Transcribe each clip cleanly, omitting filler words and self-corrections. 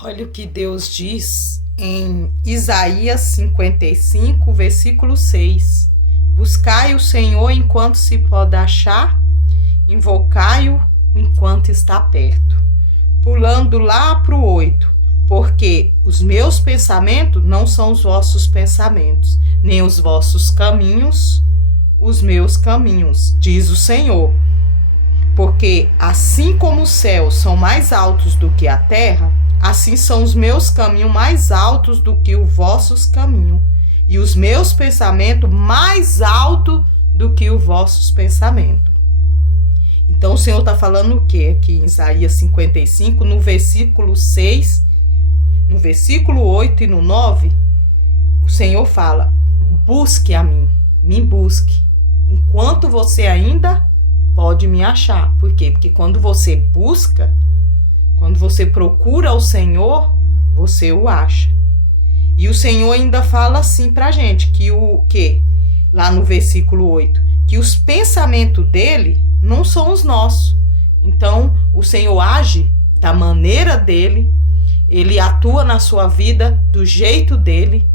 Olha o que Deus diz em Isaías 55, versículo 6. Buscai o Senhor enquanto se pode achar, invocai-o enquanto está perto. Pulando lá para o 8. Porque os meus pensamentos não são os vossos pensamentos, nem os vossos caminhos, os meus caminhos, diz o Senhor. Porque assim como os céus são mais altos do que a terra, assim são os meus caminhos mais altos do que os vossos caminhos, e os meus pensamentos mais altos do que os vossos pensamentos. Então o Senhor está falando o que aqui em Isaías 55, no versículo 6, no versículo 8 e no 9, o Senhor fala: busque a mim, me busque, enquanto você ainda pode me achar. Por quê? Porque quando você busca, quando você procura o Senhor, você o acha. E o Senhor ainda fala assim pra gente, que o que? Lá no versículo 8, que os pensamentos dele não são os nossos. Então, o Senhor age da maneira dele, ele atua na sua vida do jeito dele.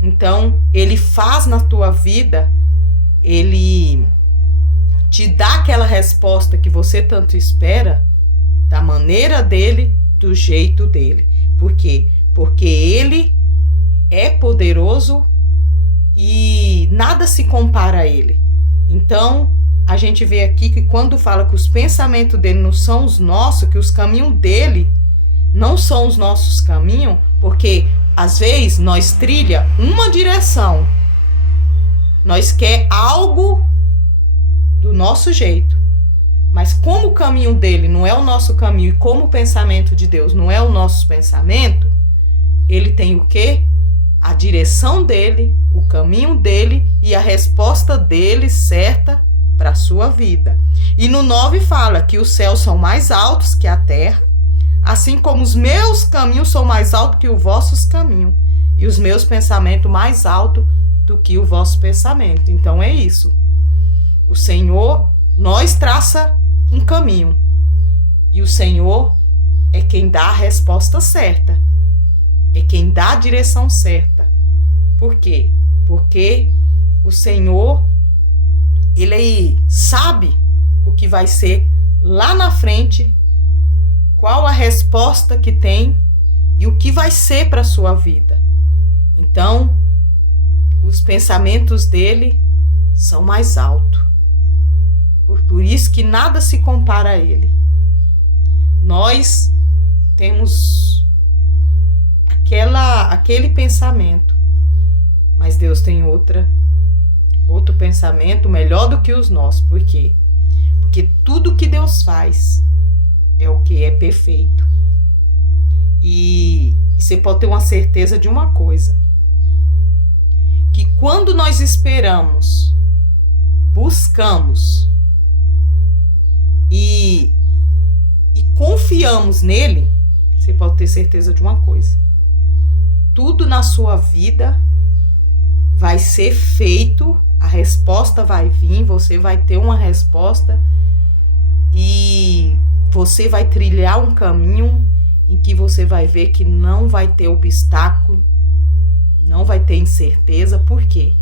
Então, ele faz na tua vida, ele te dá aquela resposta que você tanto espera, da maneira dele, do jeito dele. Por quê? Porque ele é poderoso e nada se compara a ele. Então, a gente vê aqui que quando fala que os pensamentos dele não são os nossos, que os caminhos dele não são os nossos caminhos, porque às vezes nós trilha uma direção, nós quer algo do nosso jeito, mas como o caminho dele não é o nosso caminho e como o pensamento de Deus não é o nosso pensamento, ele tem o quê? A direção dele, o caminho dele e a resposta dele certa para a sua vida. E no 9 fala que os céus são mais altos que a terra, assim como os meus caminhos são mais altos que os vossos caminhos, e os meus pensamentos mais altos do que o vosso pensamento. Então é isso. O Senhor, nós traça um caminho, e o Senhor é quem dá a resposta certa, é quem dá a direção certa. Por quê? Porque o Senhor, ele sabe o que vai ser lá na frente, qual a resposta que tem e o que vai ser para a sua vida. Então, os pensamentos dele são mais altos. Por isso que nada se compara a ele. Nós temos aquele pensamento, mas Deus tem outro pensamento melhor do que os nossos. Por quê? Porque tudo que Deus faz é o que é perfeito. E você pode ter uma certeza de uma coisa, que quando nós esperamos, buscamos e confiamos nele, você pode ter certeza de uma coisa: tudo na sua vida vai ser feito, a resposta vai vir, você vai ter uma resposta e você vai trilhar um caminho em que você vai ver que não vai ter obstáculo, não vai ter incerteza. Por quê?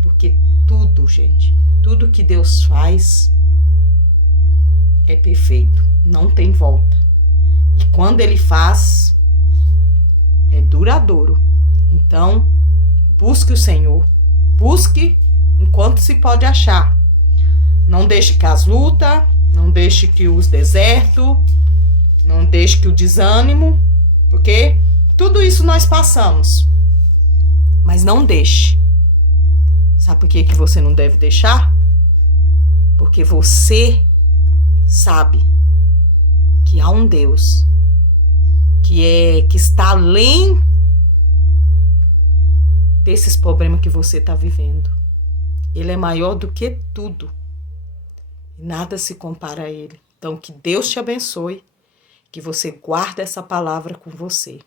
Porque tudo, gente, tudo que Deus faz é perfeito, não tem volta. E quando ele faz, é duradouro. Então, busque o Senhor, busque enquanto se pode achar. Não deixe que as lutas, não deixe que os desertos, não deixe que o desânimo, porque tudo isso nós passamos. Mas não deixe. Sabe por que você não deve deixar? Porque você sabe que há um Deus que está além desses problemas que você está vivendo. Ele é maior do que tudo. Nada se compara a ele. Então, que Deus te abençoe, que você guarde essa palavra com você.